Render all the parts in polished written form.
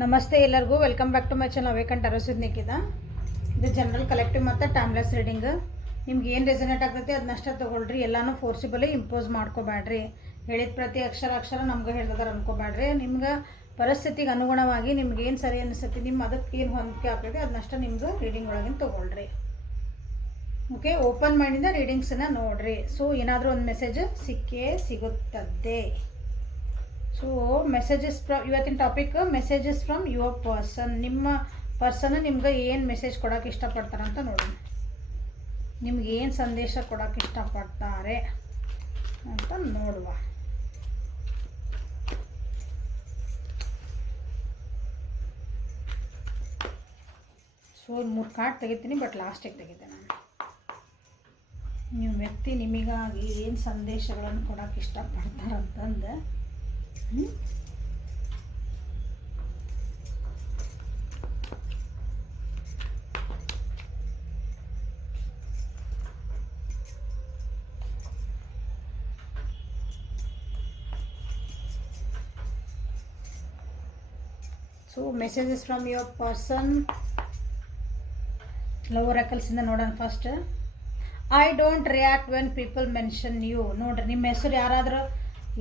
ನಮಸ್ತೆ ಎಲ್ಲರಿಗೂ welcome back to my channel ಅವೇಕಂಟ್ ಅರಸಿದ್ ನಿಕ್ಕಿದ. ಇದು ಜನರಲ್ ಕಲೆಕ್ಟಿವ್ ಮತ್ತು ಟೈಮ್ಲೆಸ್ ರೀಡಿಂಗ್. ನಿಮ್ಗೆ ಏನು ರೆಸನೇಟ್ ಆಗ್ತೈತಿ ಅದನ್ನಷ್ಟೇ ತೊಗೊಳ್ರಿ. ಎಲ್ಲನೂ ಫೋರ್ಸಿಬಲಿ ಇಂಪೋಸ್ ಮಾಡ್ಕೋಬೇಡ್ರಿ. ಹೇಳಿದ ಪ್ರತಿ ಅಕ್ಷರ ನಮ್ಗೆ ಹೇಳ್ದಾರ ಅನ್ಕೋಬೇಡ್ರಿ. ನಿಮ್ಗೆ ಪರಿಸ್ಥಿತಿಗೆ ಅನುಗುಣವಾಗಿ ನಿಮ್ಗೆ ಏನು ಸರಿ ಅನಿಸ್ತೈತಿ, ನಿಮ್ಮ ಅದಕ್ಕೆ ಏನು ಹೊಂದಿಕೆ ಆಗ್ತೈತಿ ಅದನ್ನಷ್ಟೇ ನಿಮ್ಗೆ ರೀಡಿಂಗ್ ಒಳಗಿನ ತೊಗೊಳ್ರಿ. ಓಕೆ, ಓಪನ್ ಮೈಂಡಿಂದ ರೀಡಿಂಗ್ಸನ್ನು ನೋಡಿರಿ. ಸೊ ಏನಾದರೂ ಒಂದು ಮೆಸೇಜ್ ಸಿಕ್ಕೇ ಸಿಗುತ್ತದೆ. ಸೊ ಮೆಸೇಜಸ್ ಇವತ್ತಿನ topic messages from your person. ನಿಮ್ಮ ಪರ್ಸನ್ ನಿಮ್ಗೆ ಏನು ಮೆಸೇಜ್ ಕೊಡೋಕೆ ಇಷ್ಟಪಡ್ತಾರಂತ ನೋಡೋಣ. ನಿಮ್ಗೆ ಏನು ಸಂದೇಶ ಕೊಡೋಕೆ ಇಷ್ಟಪಡ್ತಾರೆ ಅಂತ ನೋಡುವ. ಸೊ 3 ಕಾರ್ಡ್ ತೆಗಿತೀನಿ, ಬಟ್ ಲಾಸ್ಟಿಗೆ ತೆಗಿತೀನಿ ನಾನು. ನೀವು ವ್ಯಕ್ತಿ ನಿಮಗಾಗಿ ಏನು ಸಂದೇಶಗಳನ್ನು ಕೊಡೋಕೆ ಇಷ್ಟಪಡ್ತಾರಂತಂದು so messages from your person love ಒರಾಕಲ್ಸಿಂದ ನೋಡೋಣ. First, I don't react when people mention you. ನೋಡ್ರಿ, ನಿಮ್ಮ ಹೆಸರು ಯಾರಾದರೂ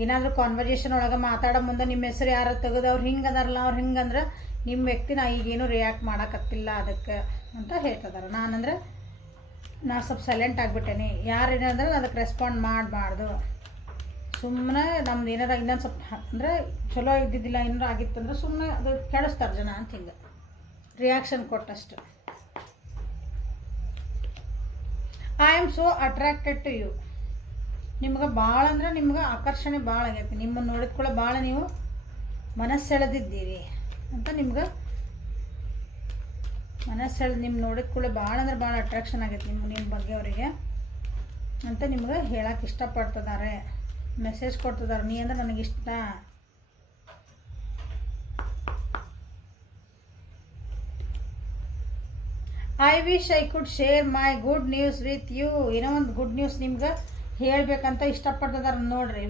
ಏನಾದರೂ ಕಾನ್ವರ್ಜೇಷನ್ ಒಳಗೆ ಮಾತಾಡೋ ಮುಂದೆ ನಿಮ್ಮ ಹೆಸರು ಯಾರು ತೆಗೆದು ಅವ್ರು ಹಿಂಗೆ ಅದಾರಲ್ಲ, ಅವ್ರು ಹಿಂಗಂದ್ರೆ ನಿಮ್ಮ ವ್ಯಕ್ತಿ ನಾ ಈಗೇನು ರಿಯಾಕ್ಟ್ ಮಾಡೋಕತ್ತಿಲ್ಲ ಅದಕ್ಕೆ ಅಂತ ಹೇಳ್ತಿದ್ದಾರೆ. ನಾ ಸ್ವಲ್ಪ ಸೈಲೆಂಟ್ ಆಗಿಬಿಟ್ಟೇನಿ. ಯಾರು ಏನಂದ್ರೆ ಅದಕ್ಕೆ ರೆಸ್ಪಾಂಡ್ ಮಾಡಬಾರ್ದು. ಸುಮ್ಮನೆ ನಮ್ದು ಏನಾರ ಇನ್ನೊಂದು ಸ್ವಲ್ಪ ಅಂದರೆ ಚಲೋ ಇದ್ದಿದ್ದಿಲ್ಲ ಏನಾರು ಆಗಿತ್ತಂದ್ರೆ ಸುಮ್ಮನೆ ಅದು ಕೆಡಿಸ್ತಾರೆ ಜನ ಅಂತ ಹಿಂಗೆ ರಿಯಾಕ್ಷನ್ ಕೊಟ್ಟಷ್ಟು. I am so attracted to you. ನಿಮ್ಗೆ ಭಾಳ ಅಂದ್ರೆ ನಿಮ್ಗೆ ಆಕರ್ಷಣೆ ಭಾಳ ಆಗೈತಿ. ನಿಮ್ಮನ್ನು ನೋಡಿದ ಕೂಡ ಭಾಳ ನೀವು ಮನಸ್ಸೆಳೆದಿದ್ದೀರಿ ಅಂತ ನಿಮ್ಗೆ ನಿಮ್ಮ ನೋಡಿದ ಕೂಡ ಭಾಳ ಅಂದ್ರೆ ಭಾಳ ಅಟ್ರಾಕ್ಷನ್ ಆಗೈತಿ ನಿಮ್ಮ ಬಗ್ಗೆ ಅವರಿಗೆ ಅಂತ ನಿಮ್ಗೆ ಹೇಳಕ್ಕೆ ಇಷ್ಟಪಡ್ತಿದ್ದಾರೆ. ಮೆಸೇಜ್ ಕೊಡ್ತಿದ್ದಾರೆ, ನೀ ಅಂದ್ರೆ ನನಗಿಷ್ಟ. I wish I could share my good news with you. ಏನೋ ಒಂದು ಗುಡ್ ನ್ಯೂಸ್ ನಿಮ್ಗೆ ಹೇಳಬೇಕಂತ ಇಷ್ಟಪಡ್ತಿದ್ದಾರೆ ನೋಡ್ರಿ.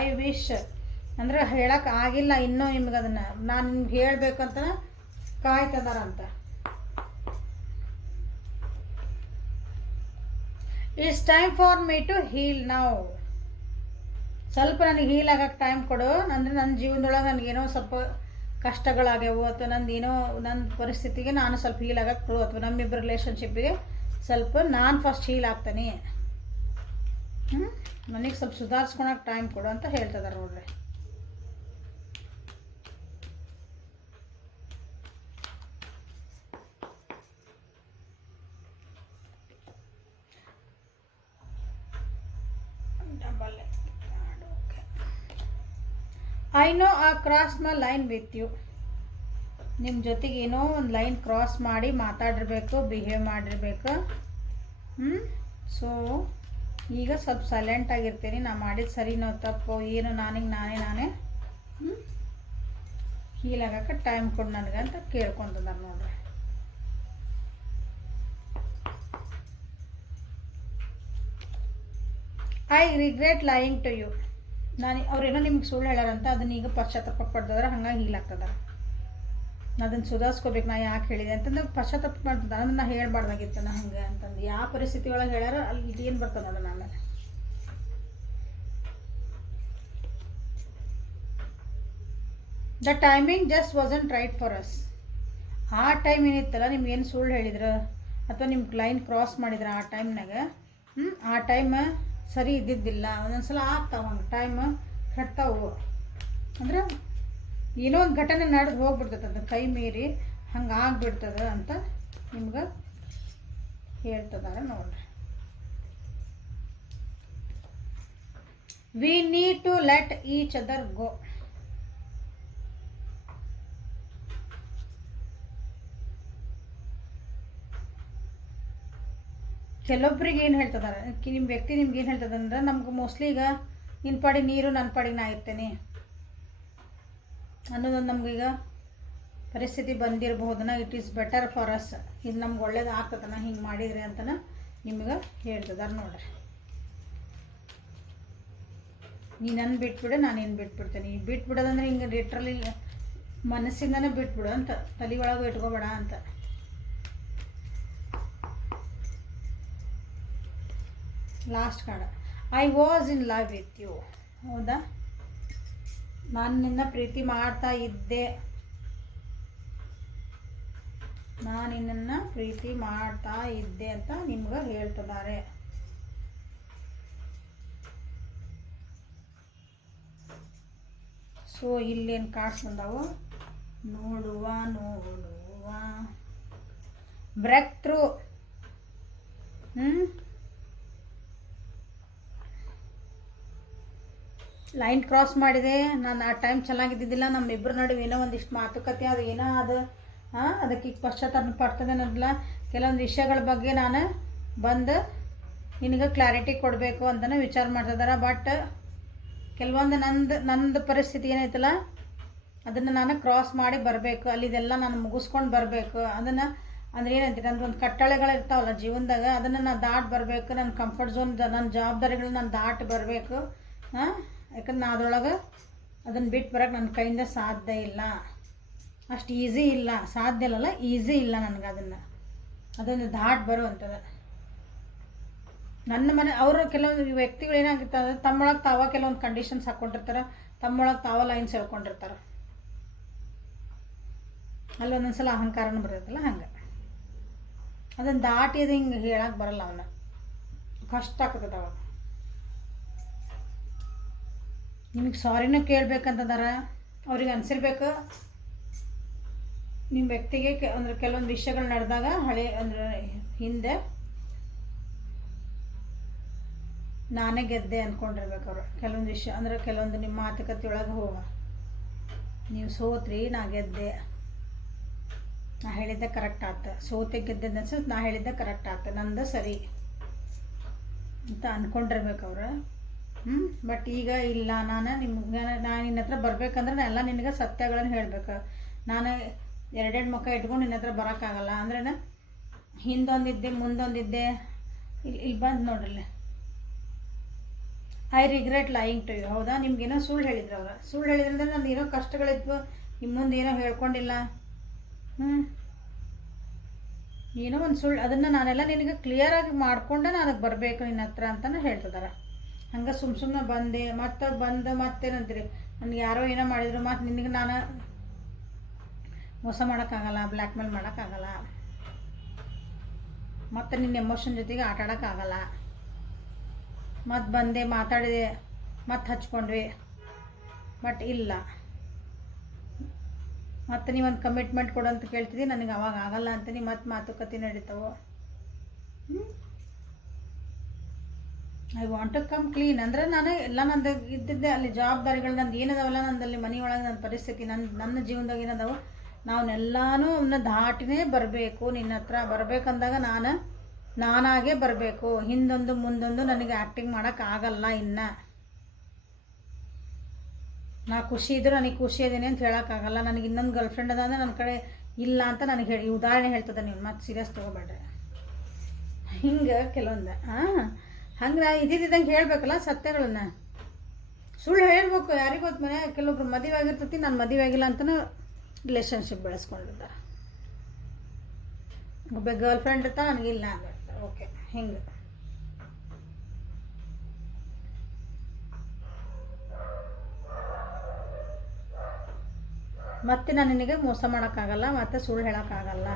ಐ ವಿಶ್ ಅಂದರೆ ಹೇಳಕ್ಕೆ ಆಗಿಲ್ಲ ಇನ್ನೂ ನಿಮ್ಗೆ, ಅದನ್ನು ನಾನು ನಿಮ್ಗೆ ಹೇಳಬೇಕಂತ ಕಾಯ್ತದಾರಂತ. It's time for me to heal now. ಸ್ವಲ್ಪ ನನಗೆ ಹೀಲ್ ಆಗೋಕ್ಕೆ ಟೈಮ್ ಕೊಡು. ಅಂದರೆ ನನ್ನ ಜೀವನದೊಳಗೆ ನನಗೇನೋ ಸ್ವಲ್ಪ ಕಷ್ಟಗಳಾಗ್ಯಾವು, ಅಥವಾ ನನ್ನ ಪರಿಸ್ಥಿತಿಗೆ ನಾನು ಸ್ವಲ್ಪ ಹೀಲ್ ಆಗೋಕ್ಕೆ ಕೊಡು, ಅಥವಾ ನಮ್ಮಿಬ್ಬರ ರಿಲೇಷನ್ಶಿಪ್ಪಿಗೆ ಸ್ವಲ್ಪ ನಾನು ಫಸ್ಟ್ ಹೀಲ್ ಆಗ್ತಾನೆ, ನನಗೆ ಸ್ವಲ್ಪ ಸುಧಾರಿಸ್ಕೊಳಕ್ಕೆ ಟೈಮ್ ಕೊಡು ಅಂತ ಹೇಳ್ತಿದ್ದಾರೆ ನೋಡ್ರಿ. I know a cross my line with you. ನಿಮ್ಮ ಜೊತೆಗೆ ಏನೋ ಒಂದು ಲೈನ್ ಕ್ರಾಸ್ ಮಾಡಿ ಮಾತಾಡಿರ್ಬೇಕು, ಬಿಹೇವ್ ಮಾಡಿರ್ಬೇಕು. ಸೊ ಈಗ ಸ್ವಲ್ಪ ಸೈಲೆಂಟ್ ಆಗಿರ್ತೀನಿ. ನಾ ಮಾಡಿದ ಸರಿನೋ ತಪ್ಪು ಏನು ನಾನೇ ಹೀಲ್ ಆಗಕ್ಕೆ ಟೈಮ್ ಕೊಡು ನನಗೆ ಅಂತ ಕೇಳ್ಕೊಂತಂದಾರೆ ನೋಡ್ರಿ. I regret lying to you. ಅವ್ರೇನೋ ನಿಮ್ಗೆ ಸುಳ್ಳು ಹೇಳ್ಯಾರಂತ ಅದನ್ನ ಈಗ ಪಶ್ಚಾತ್ತಾಪ ಪಡ್ತಿದಾರೆ, ಹಂಗಾಗಿ ಹೀಲ್ ಆಗ್ತದಾರೆ. ಅದನ್ನು ಸುಧಾರಿಸ್ಕೋಬೇಕು. ನಾ ಯಾಕೆ ಹೇಳಿದೆ ಅಂತಂದ್ರೆ ಪಶ್ಚಾತ್ತಾಪ ಮಾಡ್ತದ, ಅದನ್ನು ನಾ ಹೇಳ್ಬಾರ್ದಾಗಿತ್ತು ನಾ ಹಂಗೆ ಅಂತಂದು. ಯಾವ ಪರಿಸ್ಥಿತಿ ಒಳಗೆ ಹೇಳ್ಯಾರ ಅಲ್ಲಿ ಏನು ಬರ್ತದೆ ನೋಡೋಣ ಆಮೇಲೆ. The timing just wasn't right for us. ಆ ಟೈಮ್ ಏನಿತ್ತಲ್ಲ, ನಿಮ್ಗೇನು ಸುಳ್ಳು ಹೇಳಿದ್ರು ಅಥವಾ ನಿಮ್ಗೆ ಲೈನ್ ಕ್ರಾಸ್ ಮಾಡಿದ್ರೆ ಆ ಟೈಮ್ನಾಗ ಆ ಟೈಮ್ ಸರಿ ಇದ್ದಿದ್ದಿಲ್ಲ. ಒಂದೊಂದು ಸಲ ಆಗ್ತಾವೆ, ಹಂಗೆ ಟೈಮ್ ಕಟ್ತಾವು. ಅಂದ್ರೆ ಏನೋ ಒಂದು ಘಟನೆ ನಡೆದು ಹೋಗ್ಬಿಡ್ತದೆ, ಅದು ಕೈ ಮೀರಿ ಹಂಗೆ ಆಗಿಬಿಡ್ತದೆ ಅಂತ ನಿಮ್ಗೆ ಹೇಳ್ತಿದ್ದಾರೆ ನೋಡ್ರಿ. We need to let each other go. ಕೆಲವೊಬ್ರಿಗೆ ಏನು ಹೇಳ್ತಿದ್ದಾರೆ, ನಿಮ್ಮ ವ್ಯಕ್ತಿ ನಿಮ್ಗೆ ಏನು ಹೇಳ್ತದೆ ಅಂದ್ರೆ, ನಮ್ಗೆ ಮೋಸ್ಟ್ಲಿ ಈಗ ನಿನ್ನ ಪಾಡಿಗೆ ನೀರು ನನ್ನ ಪಾಡಿಗೆ ನಾ ಇರ್ತೇನೆ ಅನ್ನೋದೊಂದು ನಮ್ಗೀಗ ಪರಿಸ್ಥಿತಿ ಬಂದಿರಬಹುದನ. It is better for us. ಇದು ನಮ್ಗೆ ಒಳ್ಳೇದು ಆಗ್ತದನ ಹಿಂಗೆ ಮಾಡಿದ್ರಿ ಅಂತನ ನಿಮ್ಗೆ ಹೇಳ್ತಿದ್ದಾರೆ ನೋಡ್ರಿ. ನೀ ನನ್ನ ಬಿಟ್ಬಿಡು, ನಾನು ಏನು ಬಿಟ್ಬಿಡ್ತೇನೆ. ಬಿಟ್ಬಿಡೋದಂದ್ರೆ ಹಿಂಗೆ ಲಿಟ್ರಲಿ ಮನಸ್ಸಿಂದನೇ ಬಿಟ್ಬಿಡು ಅಂತ, ತಲೆ ಒಳಗೆ ಇಟ್ಕೋಬೇಡ ಅಂತ. Last card, I was in love with you. ಹೌದಾ, ನಾನು ನಿನ್ನ ಪ್ರೀತಿ ಮಾಡ್ತಾ ಇದ್ದೆ, ನಾನು ನಿನ್ನನ್ನು ಪ್ರೀತಿ ಮಾಡ್ತಾ ಇದ್ದೆ ಅಂತ ನಿಮ್ಗೆ ಹೇಳ್ತಿದ್ದಾರೆ. ಸೊ ಇಲ್ಲೇನು ಕಾರ್ಡ್ಸ್ ಬಂದಾವು ನೋಡುವ. Break through. ಲೈನ್ ಕ್ರಾಸ್ ಮಾಡಿದೆ ನಾನು. ಆ ಟೈಮ್ ಚೆನ್ನಾಗಿದ್ದಿದ್ದಿಲ್ಲ, ನಮ್ಮಿಬ್ಬರ ನಡುವೆ ಏನೋ ಒಂದಿಷ್ಟು ಮಾತುಕತೆ ಅದು ಏನೋ ಅದು. ಅದಕ್ಕೆ ಈಗ ಪಶ್ಚಾತ್ತಾಪ ಪಡ್ತದೆ ಅನ್ನೋದಿಲ್ಲ. ಕೆಲವೊಂದು ವಿಷಯಗಳ ಬಗ್ಗೆ ನಾನು ಬಂದು ನಿನಗೆ ಕ್ಲಾರಿಟಿ ಕೊಡಬೇಕು ಅಂತಲೇ ವಿಚಾರ ಮಾಡ್ತಿದ್ದಾರೆ. ಬಟ್ ಕೆಲವೊಂದು ನಂದು ಪರಿಸ್ಥಿತಿ ಏನೈತಲ್ಲ ಅದನ್ನು ನಾನು ಕ್ರಾಸ್ ಮಾಡಿ ಬರಬೇಕು, ಅಲ್ಲಿದೆಲ್ಲ ನಾನು ಮುಗಿಸ್ಕೊಂಡು ಬರಬೇಕು. ಅದನ್ನು ಅಂದರೆ ಏನಂತೀರಿ, ನಂದು ಒಂದು ಕಟ್ಟಳೆಗಳು ಇರ್ತಾವಲ್ಲ ಜೀವನದಾಗ, ಅದನ್ನು ನಾನು ದಾಟಿ ಬರಬೇಕು. ನನ್ನ ಕಂಫರ್ಟ್ ಝೋನ್, ನನ್ನ ಜವಾಬ್ದಾರಿಗಳನ್ನ ನಾನು ದಾಟಿ ಬರಬೇಕು. ಯಾಕಂದ್ರೆ ನಾನು ಅದರೊಳಗೆ ಅದನ್ನು ಬಿಟ್ಟು ಬರೋಕ್ಕೆ ನನ್ನ ಕೈಯಿಂದ ಸಾಧ್ಯ ಇಲ್ಲ. ಅಷ್ಟು ಈಸಿ ಇಲ್ಲ, ಸಾಧ್ಯ ಇಲ್ಲಲ್ಲ, ಈಸಿ ಇಲ್ಲ ನನಗೆ ಅದನ್ನು ದಾಟಿ ಬರುವಂಥದ್ದು. ನನ್ನ ಮನೆ ಅವರು ಕೆಲವೊಂದು ವ್ಯಕ್ತಿಗಳು ಏನಾಗಿರ್ತಾರೆ, ತಮ್ಮೊಳಗೆ ತಾವ ಕೆಲವೊಂದು ಕಂಡೀಷನ್ಸ್ ಹಾಕ್ಕೊಂಡಿರ್ತಾರೆ, ತಮ್ಮೊಳಗೆ ತಾವ ಲೈನ್ಸ್ ಹೇಳ್ಕೊಂಡಿರ್ತಾರೆ. ಅಲ್ಲಿ ಒಂದೊಂದು ಸಲ ಅಹಂಕಾರನೂ ಬರ್ತೈತಲ್ಲ, ಹಂಗೆ ಅದನ್ನು ದಾಟಿ ಅದು ಹಿಂಗೆ ಹೇಳಕ್ಕೆ ಬರಲ್ಲ. ಅವನ್ನ ಕಷ್ಟ ಆಗ್ತದೆ ಅವಾಗ. ನಿಮಗೆ ಸಾರಿನೂ ಕೇಳಬೇಕಂತಂದಾರ, ಅವ್ರಿಗೆ ಅನಿಸಿರ್ಬೇಕು ನಿಮ್ಮ ವ್ಯಕ್ತಿಗೆ ಅಂದರೆ ಕೆಲವೊಂದು ವಿಷಯಗಳು ನಡೆದಾಗ ಹಳೆ ಅಂದರೆ ಹಿಂದೆ ನಾನೇ ಗೆದ್ದೆ ಅಂದ್ಕೊಂಡಿರ್ಬೇಕು ಅವರು. ಕೆಲವೊಂದು ವಿಷಯ ಅಂದರೆ ಕೆಲವೊಂದು ನಿಮ್ಮ ಮಾತುಕತೆ ಒಳಗೆ ನೀವು ಸೋತ್ರಿ, ನಾ ಗೆದ್ದೆ, ನಾ ಹೇಳಿದ್ದೆ ಕರೆಕ್ಟ್ ಆಯ್ತು, ಸೋತೆ ಗೆದ್ದೆ ಅನ್ಸುತ್ತೆ, ನಾ ಹೇಳಿದ್ದೆ ಕರೆಕ್ಟ್ ಆಯ್ತು, ನಂದು ಸರಿ ಅಂತ ಅಂದ್ಕೊಂಡಿರ್ಬೇಕು ಅವರು. ಬಟ್ ಈಗ ಇಲ್ಲ, ನಾನು ನಿನ್ನ ಹತ್ರ ಬರ್ಬೇಕಂದ್ರೆ ನಾನು ಎಲ್ಲ ನಿನಗೆ ಸತ್ಯಗಳನ್ನು ಹೇಳಬೇಕು. ನಾನು ಎರಡೆರಡು ಮುಖ ಇಟ್ಕೊಂಡು ನಿನ್ನ ಹತ್ರ ಬರೋಕ್ಕಾಗಲ್ಲ. ಅಂದ್ರೆ ಹಿಂದೊಂದಿದ್ದೆ ಮುಂದೊಂದಿದ್ದೆ. ಇಲ್ಲಿ ಬಂದು ನೋಡ್ರಿ, I regret lying to you. ಹೌದಾ, ನಿಮ್ಗೇನೋ ಸುಳ್ಳು ಹೇಳಿದ್ರು ಅವ್ರು. ಸುಳ್ಳು ಹೇಳಿದ್ರಂದ್ರೆ ನಂದು ಏನೋ ಕಷ್ಟಗಳಿದ್ವು, ನಿಮ್ಮ ಮುಂದೆ ಏನೋ ಹೇಳ್ಕೊಂಡಿಲ್ಲ, ಏನೋ ಒಂದು ಸುಳ್ಳು, ಅದನ್ನು ನಾನೆಲ್ಲ ನಿನಗೆ ಕ್ಲಿಯರಾಗಿ ಮಾಡಿಕೊಂಡೆ ನನಗೆ ಬರಬೇಕು ನಿನ್ನ ಹತ್ರ ಅಂತಲೇ ಹೇಳ್ತಿದ್ದಾರೆ. ಹಂಗೆ ಸುಮ್ಮನೆ ಬಂದೆ ಮತ್ತೇನಂತೀರಿ, ನನಗೆ ಯಾರೋ ಏನೋ ಮಾಡಿದ್ರು, ಮತ್ತು ನಿನಗೆ ನಾನು ಮೋಸ ಮಾಡೋಕ್ಕಾಗಲ್ಲ, ಬ್ಲ್ಯಾಕ್ ಮೇಲ್ ಮಾಡೋಕ್ಕಾಗಲ್ಲ, ಮತ್ತು ನಿನ್ನ ಎಮೋಷನ್ ಜೊತೆಗೆ ಆಟ ಆಡೋಕ್ಕಾಗಲ್ಲ. ಮತ್ತು ಬಂದೆ ಮಾತಾಡಿದೆ, ಮತ್ತು ಹಚ್ಕೊಂಡ್ವಿ, ಬಟ್ ಇಲ್ಲ. ಮತ್ತು ನೀವೊಂದು ಕಮಿಟ್ಮೆಂಟ್ ಕೊಡು ಅಂತ ಕೇಳ್ತಿದ್ದಿ, ನನಗೆ ಅವಾಗ ಆಗಲ್ಲ ಅಂತೀನಿ, ಮತ್ತು ಮಾತುಕತೆ ನಡೀತಾವೆ. I want to come clean. ಅಂದರೆ ನಾನು ಎಲ್ಲ ನಂದು ಇದ್ದಿದ್ದೆ ಅಲ್ಲಿ ಜವಾಬ್ದಾರಿಗಳು ನಂದು ಏನದಾವಲ್ಲ, ನಂದಲ್ಲಿ ಮನೆಯೊಳಗೆ ನನ್ನ ಪರಿಸ್ಥಿತಿ, ನನ್ನ ಜೀವನದಾಗ ಏನದಾವು, ನಾವೆಲ್ಲನೂ ಅವನ್ನ ದಾಟಿನೇ ಬರಬೇಕು. ನಿನ್ನ ಹತ್ರ ಬರಬೇಕಂದಾಗ ನಾನಾಗೇ ಬರಬೇಕು. ಹಿಂದೊಂದು ಮುಂದೊಂದು ನನಗೆ ಆ್ಯಕ್ಟಿಂಗ್ ಮಾಡೋಕ್ಕಾಗಲ್ಲ. ಇನ್ನು ನಾ ಖುಷಿ ಇದ್ದರೂ ನನಗೆ ಖುಷಿ ಇದ್ದೀನಿ ಅಂತ ಹೇಳೋಕ್ಕಾಗಲ್ಲ. ನನಗೆ ಇನ್ನೊಂದು ಗರ್ಲ್ಫ್ರೆಂಡ್ ಅದ ಅಂದರೆ ನನ್ನ ಕಡೆ ಇಲ್ಲ ಅಂತ ನನಗೆ ಹೇಳಿ ಉದಾಹರಣೆ ಹೇಳ್ತದೆ. ನೀವು ಮತ್ತೆ ಸೀರಿಯಸ್ ತೊಗೋಬೇಡ್ರಿ. ಹಿಂಗೆ ಕೆಲವೊಂದು ಹಂಗೆ ಇದ್ದಿದ್ದಂಗೆ ಹೇಳಬೇಕಲ್ಲ ಸತ್ಯಗಳನ್ನ. ಸುಳ್ಳು ಹೇಳ್ಬೇಕು, ಯಾರಿಗೂ ಗೊತ್ತು. ಮನೆ ಕೆಲವೊಬ್ರು ಮದುವೆ ಆಗಿರ್ತೈತಿ, ನಾನು ಮದುವೆ ಆಗಿಲ್ಲ ಅಂತಲೂ ರಿಲೇಷನ್ಶಿಪ್ ಬೆಳೆಸ್ಕೊಂಡಿರ್ತಾರೆ. ಒಬ್ಬ ಗರ್ಲ್ಫ್ರೆಂಡ್ ಇರ್ತಾ, ನನಗಿಲ್ಲ ಅಂದಿರ್ತಾರೆ. ಓಕೆ, ಹಿಂಗೆ ಮತ್ತೆ ನಾನು ನಿನಗೆ ಮೋಸ ಮಾಡೋಕ್ಕಾಗಲ್ಲ, ಮತ್ತು ಸುಳ್ಳು ಹೇಳೋಕ್ಕಾಗಲ್ಲ.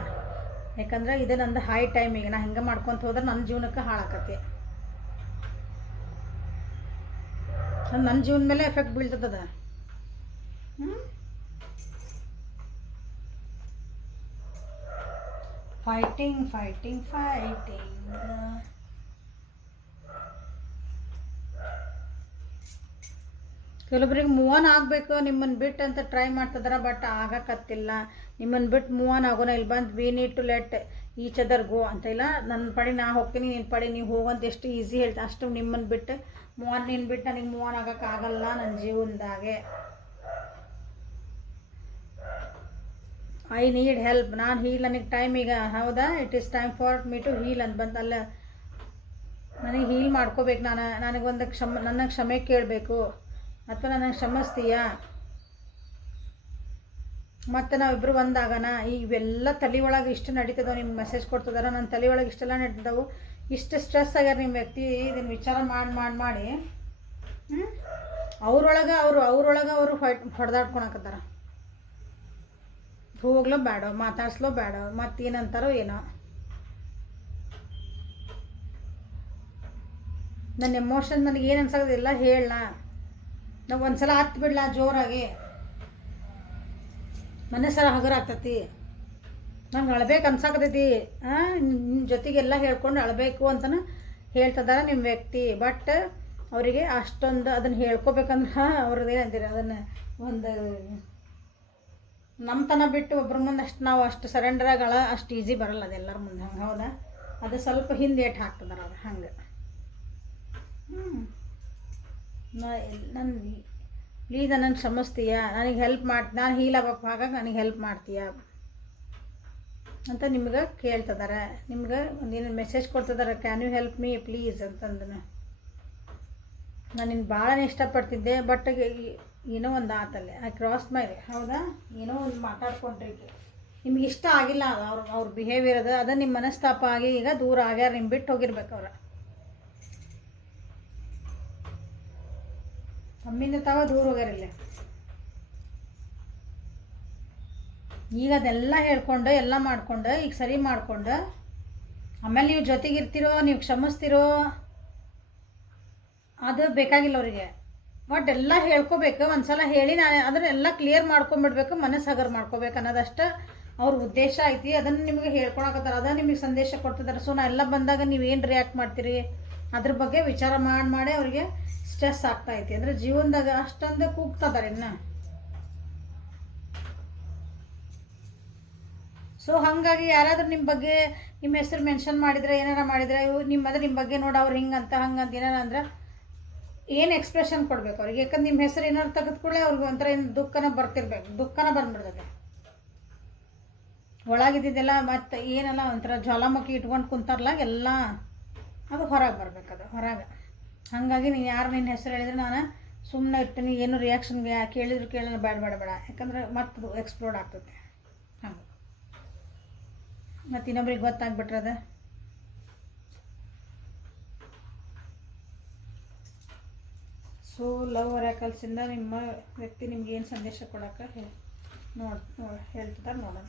ಯಾಕಂದ್ರೆ ಇದು ನಂದು ಹೈ ಟೈಮಿಗೆ ನಾ ಹಿಂಗೆ ಮಾಡ್ಕೊತ ಹೋದ್ರೆ ನನ್ನ ಜೀವನಕ್ಕೆ ಹಾಳಾಕತಿ. ನನ್ನ ಜೀವನ ಮೇಲೆ ಎಫೆಕ್ಟ್ ಬೀಳ್ತದ. Fighting fighting fighting. ಕೆಲವೊಬ್ರಿಗೆ ಮೂವ್ ಆನ್ ಆಗಬೇಕು, ನಿಮ್ಮನ್ನು ಬಿಟ್ಟು ಅಂತ ಟ್ರೈ ಮಾಡ್ತಿದಾರೆ, ಬಟ್ ಆಗಕತ್ತಿಲ್ಲ. ನಿಮ್ಮನ್ನು ಬಿಟ್ಟು ಮೂವ್ ಆನ್ ಆಗೋಣ. ಇಲ್ಲಿ ಬಂದು we need to let each other go ಅಂತ ಇಲ್ಲ. ನನ್ನ ಪಡಿ ನಾ ಹೋಗ್ತೀನಿ, ನಿನ್ನ ಪಡಿ ನೀವು ಹೋಗಂತ ಎಷ್ಟು ಈಸಿ ಹೇಳ್ತೀನಿ ಅಷ್ಟು. ನಿಮ್ಮನ್ನು ಬಿಟ್ಟು ನಿನ್ನ ಬಿಟ್ಟು ನನಗೆ ಮೂವ್ ಆನ್ ಆಗೋಕ್ಕಾಗಲ್ಲ ನನ್ನ ಜೀವನದಾಗೆ. ಐ ನೀಡ್ ಹೆಲ್ಪ್, ನಾನು ಹೀಲ್, ನನಗೆ ಟೈಮ್ ಈಗ. ಹೌದಾ, it is time for me to heal ಅಂತ ಬಂತಲ್ಲ. ನನಗೆ ಹೀಲ್ ಮಾಡ್ಕೋಬೇಕು. ನನಗೊಂದು ನನ್ನ ಕ್ಷಮೆ ಕೇಳಬೇಕು, ಅಥವಾ ನನಗೆ ಕ್ಷಮಿಸ್ತೀಯಾ ಮತ್ತು ನಾವಿಬ್ಬರು ಒಂದಾಗಣ ಇವೆಲ್ಲ ತಲೆ ಒಳಗೆ ಇಷ್ಟು ನಡೀತದವು, ನಿಮ್ಗೆ ಮೆಸೇಜ್ ಕೊಡ್ತಿದಾರ, ನನ್ನ ತಲೆ ಒಳಗೆ ಇಷ್ಟೆಲ್ಲ ನಡೀತದವು, ಇಷ್ಟು ಸ್ಟ್ರೆಸ್ ಆಗ್ಯಾರ ನಿಮ್ಮ ವ್ಯಕ್ತಿ ಇದನ್ನು ವಿಚಾರ ಮಾಡಿ ಅವ್ರೊಳಗೆ ಅವರು ಹೊಡೆದಾಡ್ಕೊಳಕತ್ತಾರ. ಹೋಗ್ಲೋ ಬೇಡ, ಮಾತಾಡ್ಸ್ಲೋ ಬೇಡ, ಮತ್ತೇನಂತಾರೋ ಏನೋ. ನನ್ನ ಎಮೋಷನ್ ನನಗೆ ಏನು ಅನ್ಸೋದಿಲ್ಲ ಹೇಳ, ನಾವು ಒಂದು ಸಲ ಹತ್ತು ಬಿಡ್ಲ ಜೋರಾಗಿ ಮನಸ್ಸರ ಹಗರಾಗ್ತತಿ, ನಂಗೆ ಅಳ್ಬೇಕು ಅನ್ಸಾಕತೈತಿ, ನಿಮ್ಮ ಜೊತೆಗೆಲ್ಲ ಹೇಳ್ಕೊಂಡು ಅಳಬೇಕು ಅಂತಲೂ ಹೇಳ್ತಿದ್ದಾರೆ ನಿಮ್ಮ ವ್ಯಕ್ತಿ. ಬಟ್ ಅವರಿಗೆ ಅಷ್ಟೊಂದು ಅದನ್ನು ಹೇಳ್ಕೊಬೇಕಂದ್ರೆ ಅವ್ರದ್ದು ಏನಂತೀರಿ, ಅದನ್ನು ಒಂದು ನಮ್ಮತನ ಬಿಟ್ಟು ಒಬ್ರ ಮುಂದೆ ಅಷ್ಟು ನಾವು ಅಷ್ಟು ಸರೆಂಡರಾಗಳ ಅಷ್ಟು ಈಸಿ ಬರಲ್ಲ ಅದೆಲ್ಲರ ಮುಂದೆ. ಹಂಗೆ ಹೌದಾ, ಅದು ಸ್ವಲ್ಪ ಹಿಂದೆ ಏಟು ಹಾಕ್ತದಾರ ಅವ್ರು ಹಂಗೆ. ನನ್ನ ಪ್ಲೀಸ್ ನನ್ನನ್ನು ಕ್ಷಮಿಸ್ತೀಯ, ನನಗೆ ಹೆಲ್ಪ್ ನಾನು ಹೀಲ್ ಆಗಬೇಕು, ಹಾಗಾಗಿ ನನಗೆ ಹೆಲ್ಪ್ ಮಾಡ್ತೀಯ ಅಂತ ನಿಮ್ಗೆ ಕೇಳ್ತಿದ್ದಾರೆ. ನಿಮ್ಗೆ ಒಂದೇನು ಮೆಸೇಜ್ ಕೊಡ್ತಿದ್ದಾರೆ, can you help me please ಅಂತಂದು. ನಾನು ನಿನ್ನ ಭಾಳನೇ ಇಷ್ಟಪಡ್ತಿದ್ದೆ, ಬಟ್ ಏನೋ ಒಂದು ಆತಲ್ಲೇ ಐ ಕ್ರಾಸ್ ಮೈ, ಹೌದಾ, ಏನೋ ಒಂದು ಮಾತಾಡ್ಕೊಂಡ್ರಿ, ನಿಮ್ಗೆ ಇಷ್ಟ ಆಗಿಲ್ಲ ಅವ್ರ ಬಿಹೇವಿಯರ್ ಅದು ನಿಮ್ಮ ಮನಸ್ತಾಪ ಆಗಿ ಈಗ ದೂರ ಆಗ್ಯಾರ, ನಿಮ್ಮ ಬಿಟ್ಟು ಹೋಗಿರ್ಬೇಕು ಅವ್ರು. ತಮ್ಮಿಂದ ತಾವ ದೂರ ಹೋಗ್ಯಾರಿಲ್ಲ. ಈಗ ಅದೆಲ್ಲ ಹೇಳ್ಕೊಂಡು ಎಲ್ಲ ಮಾಡ್ಕೊಂಡು ಈಗ ಸರಿ ಮಾಡ್ಕೊಂಡು ಆಮೇಲೆ ನೀವು ಜೊತೆಗಿರ್ತಿರೋ, ನೀವು ಕ್ಷಮಿಸ್ತಿರೋ, ಅದು ಬೇಕಾಗಿಲ್ಲ ಅವರಿಗೆ. ಬಟ್ ಎಲ್ಲ ಹೇಳ್ಕೊಬೇಕು, ಒಂದು ಸಲ ಹೇಳಿ ನಾನು ಅದನ್ನೆಲ್ಲ ಕ್ಲಿಯರ್ ಮಾಡ್ಕೊಂಬಿಡ್ಬೇಕು, ಮನಸ್ಸು ಹಗರ್ ಮಾಡ್ಕೋಬೇಕು ಅನ್ನೋದಷ್ಟು ಅವ್ರ ಉದ್ದೇಶ ಐತಿ. ಅದನ್ನು ನಿಮಗೆ ಹೇಳ್ಕೊಳಕತ್ತಾರ, ಅದನ್ನು ನಿಮಗೆ ಸಂದೇಶ ಕೊಡ್ತಿದ್ದಾರೆ. ಸೊ ನಾ ಎಲ್ಲ ಬಂದಾಗ ನೀವೇನು ರಿಯಾಕ್ಟ್ ಮಾಡ್ತೀರಿ ಅದ್ರ ಬಗ್ಗೆ ವಿಚಾರ ಮಾಡಿ ಅವ್ರಿಗೆ ಸ್ಟ್ರೆಸ್ ಆಗ್ತಾಯಿತಿ. ಅಂದರೆ ಜೀವನದಾಗ ಅಷ್ಟೊಂದು ಕೂಗ್ತಿದ್ದಾರೆ ಇನ್ನು. ಸೊ ಹಾಗಾಗಿ ಯಾರಾದರೂ ನಿಮ್ಮ ಬಗ್ಗೆ ನಿಮ್ಮ ಹೆಸರು ಮೆನ್ಷನ್ ಮಾಡಿದರೆ, ಏನಾರ ಮಾಡಿದರೆ, ನಿಮ್ಮ ಬಗ್ಗೆ ನೋಡಿ ಅವ್ರು ಹಿಂಗಂತ ಹಂಗಂತ ಏನಾರ ಅಂದ್ರೆ ಏನು ಎಕ್ಸ್ಪ್ರೆಷನ್ ಕೊಡಬೇಕು ಅವ್ರಿಗೆ. ಯಾಕಂದ್ರೆ ನಿಮ್ಮ ಹೆಸರು ಏನಾರು ತೆಗೆದುಕೊಳ್ಳೆ ಅವ್ರಿಗೆ ಒಂಥರ ಏನು ದುಃಖನ ಬರ್ತಿರ್ಬೇಕು, ದುಃಖನ ಬಂದ್ಬಿಡ್ತದೆ ಒಳಗಿದ್ದೆಲ್ಲ. ಮತ್ತು ಏನೆಲ್ಲ ಒಂಥರ ಜ್ವಾಲಾಮುಖಿ ಇಟ್ಕೊಂಡು ಕುಂತಾರಲ್ಲ ಎಲ್ಲ, ಅದು ಹೊರಗೆ ಬರ್ಬೇಕದು ಹೊರಗೆ. ಹಾಗಾಗಿ ನೀನು ಯಾರು ನಿನ್ನ ಹೆಸರು ಹೇಳಿದ್ರೆ ನಾನು ಸುಮ್ಮನೆ ಇರ್ತೀನಿ, ಏನು ರಿಯಾಕ್ಷನ್ಗೆ ಕೇಳಿದ್ರು ಕೇಳೋಣ, ಬೇಡ. ಯಾಕಂದ್ರೆ ಮತ್ತೆ ಎಕ್ಸ್ಪ್ಲೋಡ್ ಆಗ್ತದೆ ಹಂಗೆ. ಮತ್ತು ಇನ್ನೊಬ್ರಿಗೆ ಗೊತ್ತಾಗ್ಬಿಟ್ರದ. ಸೊ ಲವ್ ಒರಾಕಲ್ಸಿಂದ ನಿಮ್ಮ ವ್ಯಕ್ತಿ ನಿಮ್ಗೆ ಏನು ಸಂದೇಶ ಕೊಡೋಕೆ ಹೇಳ್ತಿದ್ದಾರೆ ನೋಡೋಣ.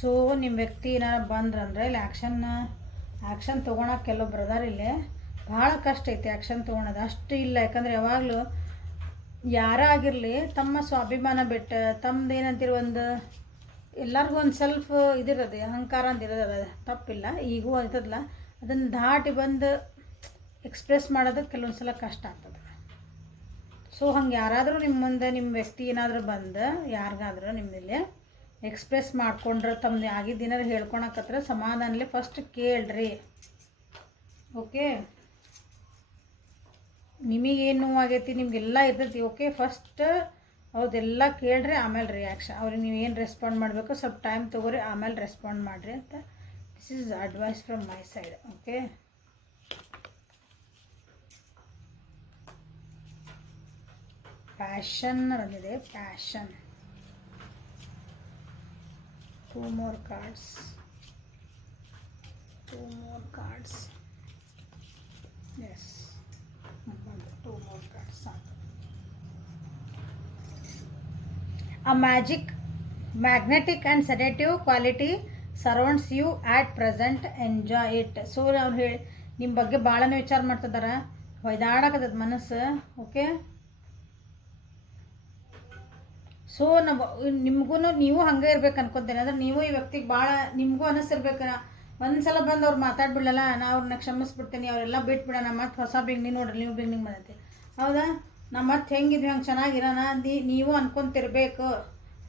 ಸೊ ನಿಮ್ಮ ವ್ಯಕ್ತಿ ಏನಾರು ಬಂದ್ರಂದ್ರೆ ಇಲ್ಲಿ ಆ್ಯಕ್ಷನ್ ತೊಗೊಳಕ್ಕೆ ಕೆಲವೊಬ್ರು ಅದಾರ. ಇಲ್ಲಿ ಭಾಳ ಕಷ್ಟ ಐತಿ ಆ್ಯಕ್ಷನ್ ತೊಗೊಳೋದು, ಅಷ್ಟು ಇಲ್ಲ. ಯಾಕಂದ್ರೆ ಯಾವಾಗಲೂ ಯಾರೇ ಆಗಿರಲಿ ತಮ್ಮ ಸ್ವಾಭಿಮಾನ ಬಿಟ್ಟು ತಮ್ಮದು ಏನಂತೀರಿ, ಒಂದು ಎಲ್ಲರಿಗೂ ಒಂದು ಸ್ವಲ್ಪ ಇದಿರೋದು, ಅಹಂಕಾರ ಅಂತ ಇರೋದು, ತಪ್ಪಿಲ್ಲ, ಈಗೂ ಅಂತದಲ್ಲ, ಅದನ್ನು ದಾಟಿ ಬಂದು ಎಕ್ಸ್ಪ್ರೆಸ್ ಮಾಡೋದು ಕೆಲವೊಂದು ಸಲ ಕಷ್ಟ ಆಗ್ತದೆ. ಸೊ ಹಂಗೆ ಯಾರಾದರೂ ನಿಮ್ಮ ಮುಂದೆ ನಿಮ್ಮ ವ್ಯಕ್ತಿ ಏನಾದರೂ ಬಂದು ಯಾರಿಗಾದ್ರೂ ನಿಮ್ಮಲ್ಲಿ ಎಕ್ಸ್ಪ್ರೆಸ್ ಮಾಡ್ಕೊಂಡ್ರೆ ತಮ್ಮದು ಆಗಿದ್ದು ಏನಾರು ಹೇಳ್ಕೊಳಕತ್ರ ಸಮಾಧಾನಲೆ ಫಸ್ಟ್ ಕೇಳ್ರಿ. ಓಕೆ, ನಿಮಗೇನು ನೋವಾಗೈತಿ ನಿಮಗೆಲ್ಲ ಇರ್ತೈತಿ. ಓಕೆ, ಫಸ್ಟ್ ಅವ್ರದ್ದೆಲ್ಲ ಕೇಳ್ರಿ, ಆಮೇಲೆ ರಿಯಾಕ್ಷನ್ ಅವ್ರಿಗೆ ನೀವು ಏನು ರೆಸ್ಪಾಂಡ್ ಮಾಡಬೇಕು ಸ್ವಲ್ಪ ಟೈಮ್ ತೊಗೊರಿ, ಆಮೇಲೆ ರೆಸ್ಪಾಂಡ್ ಮಾಡಿರಿ ಅಂತ. This is advice from my side. Okay, passion ಬಂದಿದೆ, passion. 2 more cards. Yes, 2 more cards. A magnetic and sedative quality surrounds you at present. Enjoy it. So ಅವ್ರು ಹೇಳಿ ನಿಮ್ಮ ಬಗ್ಗೆ ಭಾಳನೇ ವಿಚಾರ ಮಾಡ್ತಿದ್ದಾರೆ, ಹೊಯ್ದಾಡಕತ್ತದ ಮನಸ್ಸು. ಓಕೆ, ಸೊ ನಿಮಗೂ ನೀವು ಹಂಗೆ ಇರ್ಬೇಕು ಅನ್ಕೊತೀನಿ. ಅಂದ್ರೆ ನೀವು ಈ ವ್ಯಕ್ತಿಗೆ ಭಾಳ ನಿಮಗೂ ಅನಿಸಿರ್ಬೇಕು, ಒಂದು ಸಲ ಬಂದು ಅವ್ರು ಮಾತಾಡ್ಬಿಡಲ್ಲ, ನಾ ಅವ್ರನ್ನ ಕ್ಷಮಿಸ್ಬಿಡ್ತೀನಿ, ಅವರೆಲ್ಲ ಬಿಟ್ಬಿಡೋಣ, ಮತ್ತೆ ಹೊಸ ಬಿಗ್ನಿಂಗ್ ನೋಡ್ರಿ, ನೀವು ಬಿಗ್ನಿಂಗ್ ಬಂದೈತಿ, ಹೌದಾ, ನಾ ಮತ್ತೆ ಹೆಂಗಿದ್ವಿ ಹಂಗೆ ಚೆನ್ನಾಗಿರೋಣ ನೀವು ಅನ್ಕೊಂತಿರ್ಬೇಕು.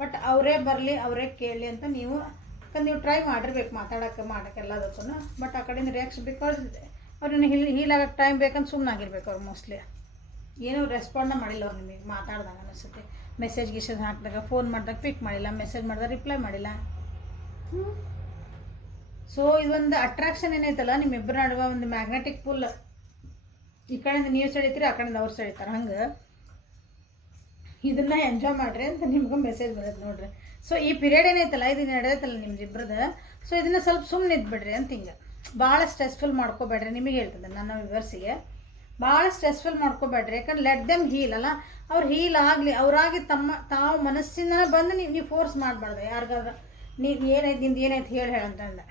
ಬಟ್ ಅವರೇ ಬರಲಿ, ಅವರೇ ಕೇಳಲಿ ಅಂತ ನೀವು ಟ್ರೈ ಮಾಡಿರ್ಬೇಕು ಮಾಡೋಕ್ಕೆ ಎಲ್ಲದಕ್ಕೂ. ಬಟ್ ಆ ಕಡೆಯಿಂದ ರಿಯಾಕ್ಷನ್, ಬಿಕಾಸ್ ಅವ್ರನ್ನ ಹೀಲ್ ಆಗೋಕ್ಕೆ ಟೈಮ್ ಬೇಕಂತ ಸುಮ್ಮನಾಗಿರ್ಬೇಕು ಅವ್ರು ಮೋಸ್ಟ್ಲಿ. ಏನೂ ರೆಸ್ಪಾಂಡ ಮಾಡಿಲ್ಲ ಅವ್ರು ನಿಮಗೆ ಮಾತಾಡ್ದಾಗ ಅನಿಸುತ್ತೆ. ಮೆಸೇಜ್ ಗಿಸೇಜ್ ಹಾಕಿದಾಗ, ಫೋನ್ ಮಾಡಿದಾಗ ಪಿಕ್ ಮಾಡಿಲ್ಲ, ಮೆಸೇಜ್ ಮಾಡಿದಾಗ ರಿಪ್ಲೈ ಮಾಡಿಲ್ಲ. ಸೊ ಇದೊಂದು ಅಟ್ರಾಕ್ಷನ್ ಏನೈತಲ್ಲ ನಿಮ್ಮಿಬ್ಬರ ನಡುವೆ ಒಂದು ಮ್ಯಾಗ್ನೆಟಿಕ್ ಪುಲ್, ಈ ಕಡೆಯಿಂದ ನೀವು ಸೆಳಿತೀರಿ, ಆ ಕಡೆಯಿಂದ ಅವ್ರು ಸೆಳಿತಾರೆ. ಹಂಗೆ ಇದನ್ನು ಎಂಜಾಯ್ ಮಾಡಿರಿ ಅಂತ ನಿಮ್ಗೆ ಮೆಸೇಜ್ ಬರೋದು ನೋಡ್ರಿ. ಸೊ ಈ ಪೀರಿಯಡ್ ಏನೈತಲ್ಲ ಇದು ನಡೆಯತ್ತಲ್ಲ ನಿಮ್ದು ಇಬ್ಬರದ, ಸೊ ಇದನ್ನು ಸ್ವಲ್ಪ ಸುಮ್ಮನೆ ಇದ್ಬಿಡ್ರಿ ಅಂತ. ಹಿಂಗೆ ಭಾಳ ಸ್ಟ್ರೆಸ್ಫುಲ್ ಮಾಡ್ಕೋಬೇಡ್ರಿ. ನಿಮಗೆ ಹೇಳ್ತದೆ ನನ್ನ ವ್ಯೂವರ್ಸಿಗೆ, ಭಾಳ ಸ್ಟ್ರೆಸ್ಫುಲ್ ಮಾಡ್ಕೋಬೇಡ್ರಿ. ಯಾಕಂದ್ರೆ ಲೆಟ್ ದೆಮ್ ಹೀಲ್ ಅಲ್ಲ, ಅವ್ರು ಹೀಲ್ ಆಗಲಿ, ಅವರಾಗಿ ತಾವು ಮನಸ್ಸಿನ ಬಂದು ನೀವು ಫೋರ್ಸ್ ಮಾಡಬಾರ್ದು ಯಾರಿಗಾದ್ರೆ. ನೀವು ಏನೈತೆ ನಿಂದು ಏನೈತೆ ಹೇಳಂತಂದ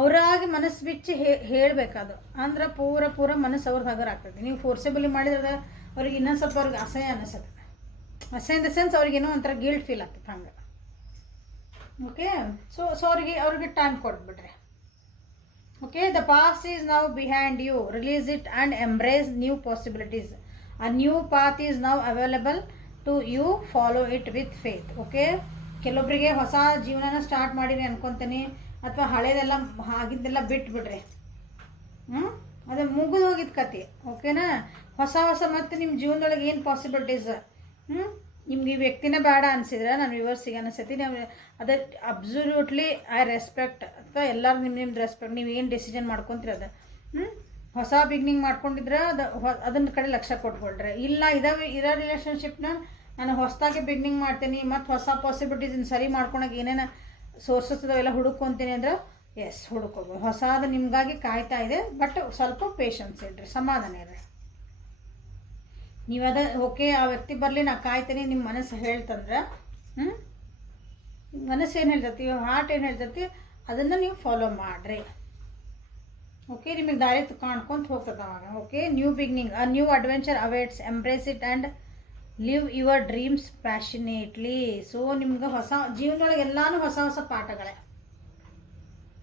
ಅವರಾಗಿ ಮನಸ್ಸು ಬಿಚ್ಚಿ ಹೇಳಬೇಕದು. ಅಂದ್ರೆ ಪೂರ ಮನಸ್ಸು ಅವ್ರದ್ದು ಹಗರ ಆಗ್ತದೆ. ನೀವು ಫೋರ್ಸೇಬಲಿ ಮಾಡಿದ್ರೆ ಅವ್ರಿಗೆ ಇನ್ನೊಂದು ಸ್ವಲ್ಪ ಅವ್ರಿಗೆ ಅಸಹ್ಯ ಅನ್ನಿಸುತ್ತೆ. ಅಸಹ್ಯ ಇನ್ ದ ಸೆನ್ಸ್ ಅವ್ರಿಗೇನೋ ಒಂಥರ ಗಿಲ್ಟ್ ಫೀಲ್ ಆಗ್ತದೆ ಹಂಗೆ. ಓಕೆ, ಸೊ ಅವ್ರಿಗೆ ಟೈಮ್ ಕೊಟ್ಬಿಡ್ರಿ. Okay, the past is now behind you, release it and embrace new possibilities. A new path is now available to you, follow it with faith. Okay, ಕೆಲವೊಬ್ಬರಿಗೆ ಹೊಸ ಜೀವನನ start ಮಾಡಿರಿ ಅನ್ಕೊತೀನಿ, ಅಥವಾ ಹಳೇದೆಲ್ಲ ಆಗಿದ್ದೆಲ್ಲ ಬಿಟ್ಬಿಡ್ರಿ. ಅದು ಮುಗಿದು ಹೋಗಿದ್ದು ಕತೆ. ಓಕೆನಾ, ಹೊಸ ಮತ್ತೆ ನಿಮ್ಮ ಜೀವನದೊಳಗೆ ಏನು ಪಾಸಿಬಿಲಿಟೀಸ್. ನಿಮ್ಗೆ ಈ ವ್ಯಕ್ತಿನೇ ಬೇಡ ಅನಿಸಿದ್ರೆ ನಾನು ವ್ಯೂವರ್ಸಿಗೆ ಅನಿಸ್ತೈತಿ, ನೀವು ಅದು ಅಬ್ಸಲ್ಯೂಟ್ಲಿ ಐ ರೆಸ್ಪೆಕ್ಟ್, ಅಥವಾ ಎಲ್ಲರೂ ನಿಮ್ದು ರೆಸ್ಪೆಕ್ಟ್. ನೀವು ಏನು ಡಿಸಿಷನ್ ಮಾಡ್ಕೊತೀರಿ ಅದು. ಹೊಸ ಬಿಗ್ನಿಂಗ್ ಮಾಡ್ಕೊಂಡಿದ್ರೆ ಅದನ್ನ ಕಡೆ ಲಕ್ಷ್ಯ ಕೊಟ್ಕೊಳ್ರಿ. ಇಲ್ಲ ಇರೋ ರಿಲೇಷನ್ಶಿಪ್ನ ನಾನು ಹೊಸದಾಗಿ ಬಿಗ್ನಿಂಗ್ ಮಾಡ್ತೀನಿ, ಮತ್ತು ಹೊಸ ಪಾಸಿಬಿಲಿಟೀಸ್ ಸರಿ ಮಾಡ್ಕೊಳಕ್ಕೆ ಏನೇನು ಸೋರ್ಸಸ್ ಅವೆಲ್ಲ ಹುಡುಕೊಂತೀನಿ ಅಂದ್ರೆ ಎಸ್ ಹುಡುಕೋಬೋದು. ಹೊಸದು ನಿಮಗಾಗಿ ಕಾಯ್ತಾ ಇದೆ, ಬಟ್ ಸ್ವಲ್ಪ ಪೇಷನ್ಸ್ ಇಡ್ರಿ, ಸಮಾಧಾನ ಇರ್ರಿ. ನೀವು ಓಕೆ ಆ ವ್ಯಕ್ತಿ ಬರಲಿ ನಾ ಕಾಯ್ತೀನಿ ನಿಮ್ಮ ಮನಸ್ಸು ಹೇಳ್ತಂದ್ರೆ, ಮನಸ್ಸು ಏನು ಹೇಳ್ತೈತಿ, ಹಾರ್ಟ್ ಏನು ಹೇಳ್ತೈತಿ ಅದನ್ನು ನೀವು ಫಾಲೋ ಮಾಡಿರಿ. ಓಕೆ, ನಿಮಗೆ ದಾರಿ ಕಾಣ್ಕೊಂತ ಹೋಗ್ತದೆ ಅವಾಗ. Okay, new beginning, a new adventure awaits, embrace it and live your dreams passionately. So ನಿಮ್ಗೆ ಹೊಸ ಜೀವನದೊಳಗೆ ಎಲ್ಲಾನು ಹೊಸ ಪಾಠಗಳೇ.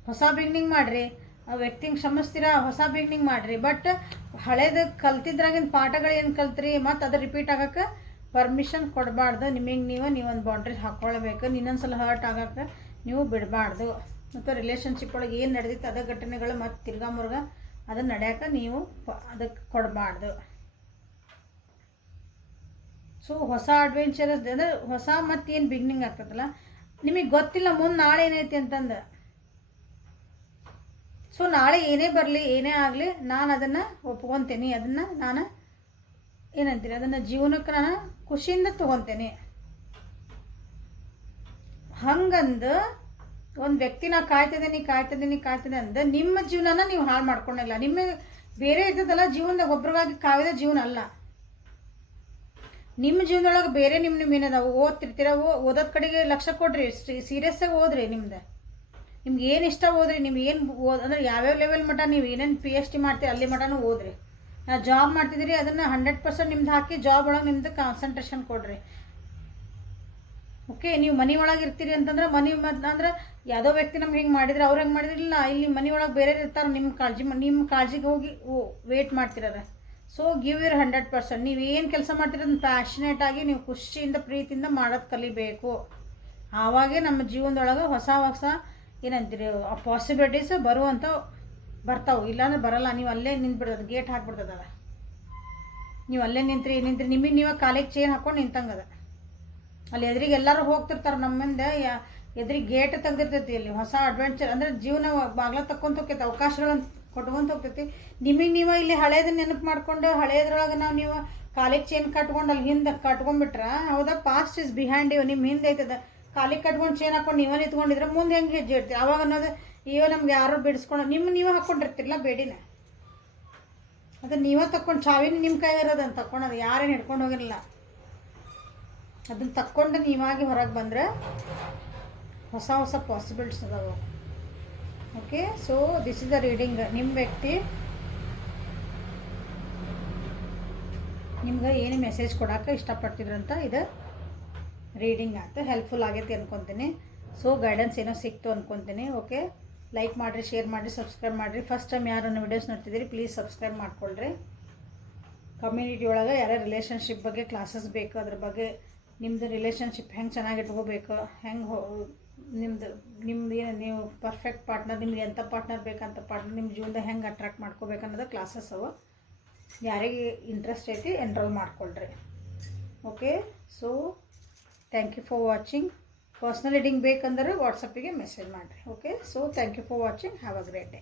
ಹೊಸ ಬಿಗ್ನಿಂಗ್ ಮಾಡಿರಿ, ಆ ವ್ಯಕ್ತಿಗೆ ಕ್ಷಮಿಸ್ತೀರಾ, ಹೊಸ ಬಿಗ್ನಿಂಗ್ ಮಾಡಿರಿ. ಬಟ್ ಹಳೇದು ಕಲ್ತಿದ್ರಾಗಿನ ಪಾಠಗಳು ಏನು ಕಲ್ತ್ರಿ ಮತ್ತು ಅದು ರಿಪೀಟ್ ಆಗೋಕ್ಕೆ ಪರ್ಮಿಷನ್ ಕೊಡಬಾರ್ದು. ನೀವೊಂದು ಬೌಂಡ್ರಿ ಹಾಕ್ಕೊಳ್ಬೇಕು. ಇನ್ನೊಂದ್ಸಲ ಹರ್ಟ್ ಆಗೋಕ್ಕೆ ನೀವು ಬಿಡಬಾರ್ದು. ಮತ್ತು ರಿಲೇಷನ್ಶಿಪ್ ಒಳಗೆ ಏನು ನಡೆದಿತ್ತು ಅದೇ ಘಟನೆಗಳು ಮತ್ತು ತಿರ್ಗಾ ಮುರ್ಗ ಅದನ್ನು ನಡೆಯೋಕೆ ನೀವು ಅದಕ್ಕೆ ಕೊಡಬಾರ್ದು. ಸೊ ಹೊಸ ಅಡ್ವೆಂಚರಸ್ ಅಂದರೆ ಹೊಸ ಮತ್ತೇನು ಬಿಗ್ನಿಂಗ್ ಆಗ್ತದಲ್ಲ, ನಿಮಗೆ ಗೊತ್ತಿಲ್ಲ ಮುಂದೆ ನಾಳೆ ಏನೈತಿ ಅಂತಂದು. ಸೊ ನಾಳೆ ಏನೇ ಬರಲಿ ಏನೇ ಆಗಲಿ ನಾನು ಅದನ್ನು ಒಪ್ಕೊತೀನಿ, ಅದನ್ನು ನಾನು ಏನಂತೀನಿ ಅದನ್ನು ಜೀವನಕ್ಕೆ ನಾನು ಖುಷಿಯಿಂದ ತೊಗೊತೇನೆ. ಹಂಗಂದು ಒಂದು ವ್ಯಕ್ತಿ ನಾ ಕಾಯ್ತಿದ್ದೀನಿ ಅಂದ ನಿಮ್ಮ ಜೀವನನ ನೀವು ಹಾಳು ಮಾಡ್ಕೊಂಡಿಲ್ಲ. ನಿಮಗೆ ಬೇರೆ ಇರ್ತದಲ್ಲ ಜೀವನದಾಗ ಒಬ್ರಿಗಾಗಿ ಕಾಯ್ದ ಜೀವನ ಅಲ್ಲ. ನಿಮ್ಮ ಜೀವನದೊಳಗೆ ಬೇರೆ ಏನದಾವು ಓದ್ತಿರ್ತೀರ, ಓದೋದ ಕಡೆಗೆ ಲಕ್ಷ್ಯ ಕೊಡ್ರಿ, ಸೀರಿಯಸ್ಸಾಗಿ ಓದ್ರಿ. ನಿಮ್ಗೆ ಏನು ಇಷ್ಟ ಓದ್ರಿ. ನೀವು ಏನು ಅಂದ್ರೆ ಯಾವ್ಯಾವ ಲೆವೆಲ್ ಮಟ್ಟ ನೀವು ಏನೇನು PhD ಮಾಡ್ತೀರಿ ಅಲ್ಲಿ ಮಟನೂ ಓದ್ರಿ. ಜಾಬ್ ಮಾಡ್ತಿದ್ದೀರಿ ಅದನ್ನು 100% ನಿಮ್ದು ಹಾಕಿ ಜಾಬ್ ಒಳಗೆ ನಿಮ್ದು ಕಾನ್ಸಂಟ್ರೇಷನ್ ಕೊಡ್ರಿ. ಓಕೆ, ನೀವು ಮನೆ ಒಳಗೆ ಇರ್ತೀರಿ ಅಂತಂದ್ರೆ ಅಂದ್ರೆ ಯಾವುದೋ ವ್ಯಕ್ತಿ ನಮ್ಗೆ ಹಿಂಗೆ ಮಾಡಿದ್ರೆ ಅವ್ರು ಹೆಂಗೆ ಮಾಡಿದ್ರಿಲ್ಲ, ಇಲ್ಲಿ ಮನೆ ಒಳಗೆ ಬೇರೆ ಇರ್ತಾರೆ, ನಿಮ್ಮ ಕಾಳಜಿಗೆ ಹೋಗಿ ವೇಟ್ ಮಾಡ್ತಿರಾರೆ. So give your 100%. ನೀವು ಏನು ಕೆಲಸ ಮಾಡ್ತೀರ ಅದನ್ನು ಪ್ಯಾಷನೇಟಾಗಿ ನೀವು ಖುಷಿಯಿಂದ ಪ್ರೀತಿಯಿಂದ ಮಾಡೋದು ಕಲಿಬೇಕು. ಆವಾಗೇ ನಮ್ಮ ಜೀವನದೊಳಗೆ ಹೊಸ ಏನಂತೀರಿ ಆ ಪಾಸಿಬಿಲಿಟೀಸ್ ಬರ್ತಾವೆ. ಇಲ್ಲಾಂದ್ರೆ ಬರಲ್ಲ. ನೀವು ಅಲ್ಲೇ ನಿಂತ್ಬಿಡ್ತದೆ, ಗೇಟ್ ಹಾಕ್ಬಿಡ್ತದ. ನೀವು ಅಲ್ಲೇ ನಿಂತ್ರಿ ನಿಮಗೆ ನೀವು ಕಾಲಿಗೆ ಚೇನ್ ಹಾಕ್ಕೊಂಡು ನಿಂತಂಗದ. ಅಲ್ಲಿ ಎದುರಿಗೆ ಎಲ್ಲರೂ ಹೋಗ್ತಿರ್ತಾರೆ ನಮ್ಮಿಂದ, ಎದುರಿಗೆ ಗೇಟ್ ತೆಗ್ದಿರ್ತೈತಿ. ಅಲ್ಲಿ ಹೊಸ ಅಡ್ವೆಂಚರ್ ಅಂದರೆ ಜೀವನ ಬಾಗ್ಲ ತಕ್ಕೊಂತ ಹೋಗ್ತೈತೆ, ಅವಕಾಶಗಳನ್ನು ಕೊಟ್ಕೊಂತ ಹೋಗ್ತೈತಿ. ನಿಮಗೆ ನೀವು ಇಲ್ಲಿ ಹಳೇದನ್ನ ನೆನಪು ಮಾಡ್ಕೊಂಡು ಹಳೇದ್ರೊಳಗೆ ನೀವು ಕಾಲಿಗೆ ಚೇನ್ ಕಟ್ಕೊಂಡು ಅಲ್ಲಿ ಹಿಂದೆ ಕಟ್ಕೊಂಡ್ಬಿಟ್ರೆ ಹೌದಾ, ಪಾಸ್ಟ್ ಇಸ್ ಬಿಹೈಂಡ್ ಯು. ನಿಮ್ಮ ಹಿಂದೆ ಐತದ ಕಾಲಿಗೆ ಕಟ್ಕೊಂಡು ಚೇನ್ ಹಾಕೊಂಡು ನೀವೇ ನಿಂತ್ಕೊಂಡಿದ್ರೆ ಮುಂದೆ ಹೆಂಗೆ ಹೆಜ್ಜೆ ಇಡ್ತೀವಿ. ಆವಾಗ ಅನ್ನೋದು ಅಯ್ಯೋ ನಮ್ಗೆ ಯಾರು ಬಿಡಿಸ್ಕೊಂಡು ನೀವೇ ಹಾಕ್ಕೊಂಡಿರ್ತಿರಲ್ಲ ಬೇಡಿನ, ಅದು ನೀವೇ ತಕ್ಕೊಂಡು ಚಾವಿನ ನಿಮ್ಮ ಕೈ ಇರೋದನ್ನು ತಕ್ಕೊಳೋದು, ಯಾರೇನು ಹಿಡ್ಕೊಂಡು ಹೋಗಿರಲ್ಲ. ಅದನ್ನು ತಕ್ಕೊಂಡು ನೀವಾಗಿ ಹೊರಗೆ ಬಂದರೆ ಹೊಸ ಪಾಸಿಬಿಲಿಟೀಸ್ ಅದಾವೆ. Okay, so this is the reading. ನಿಮ್ಮ ವ್ಯಕ್ತಿ ನಿಮ್ಗೆ ಏನು ಮೆಸೇಜ್ ಕೊಡೋಕೆ ಇಷ್ಟಪಡ್ತಿದ್ರಂತ ಇದು ರೀಡಿಂಗ್ ಆಯ್ತು. ಹೆಲ್ಪ್ಫುಲ್ ಆಗೈತಿ ಅನ್ಕೊತೀನಿ. ಸೊ ಗೈಡೆನ್ಸ್ ಏನೋ ಸಿಕ್ತು ಅನ್ಕೊತೀನಿ. ಓಕೆ, ಲೈಕ್ ಮಾಡಿರಿ, ಶೇರ್ ಮಾಡಿರಿ, ಸಬ್ಸ್ಕ್ರೈಬ್ ಮಾಡಿರಿ. ಫಸ್ಟ್ ಟೈಮ್ ಯಾರನ್ನು ವಿಡಿಯೋಸ್ ನೋಡ್ತಿದ್ದೀರಿ ಪ್ಲೀಸ್ ಸಬ್ಸ್ಕ್ರೈಬ್ ಮಾಡ್ಕೊಳ್ರಿ. ಕಮ್ಯುನಿಟಿ ಒಳಗೆ ಯಾರ್ಯಾರು ರಿಲೇಷನ್ಶಿಪ್ ಬಗ್ಗೆ ಕ್ಲಾಸಸ್ ಬೇಕು, ಅದ್ರ ಬಗ್ಗೆ ನಿಮ್ಮದು ರಿಲೇಷನ್ಶಿಪ್ ಹೆಂಗೆ ಚೆನ್ನಾಗಿ ಇಟ್ಕೋಬೇಕು, ಹೆಂಗೆ ನಿಮ್ದು ಏನು ನೀವು ಪರ್ಫೆಕ್ಟ್ ಪಾರ್ಟ್ನರ್, ನಿಮ್ಗೆ ಎಂಥ ಪಾರ್ಟ್ನರ್ ಬೇಕಂತ ಪಾರ್ಟ್ನರ್ ನಿಮ್ಮ ಜೀವನದಾಗ ಹೆಂಗೆ ಅಟ್ರಾಕ್ಟ್ ಮಾಡ್ಕೋಬೇಕು ಅನ್ನೋದು ಕ್ಲಾಸಸ್ ಅವ. ಯಾರಿಗೆ ಇಂಟ್ರೆಸ್ಟ್ ಐತಿ ಎನ್ರೋಲ್ ಮಾಡ್ಕೊಳ್ರಿ. Okay, so thank you for watching. Personal reading ಬೇಕಂದ್ರೆ ವಾಟ್ಸಪ್ಪಿಗೆ ಮೆಸೇಜ್ ಮಾಡಿರಿ. Okay, so thank you for watching. Have a great day.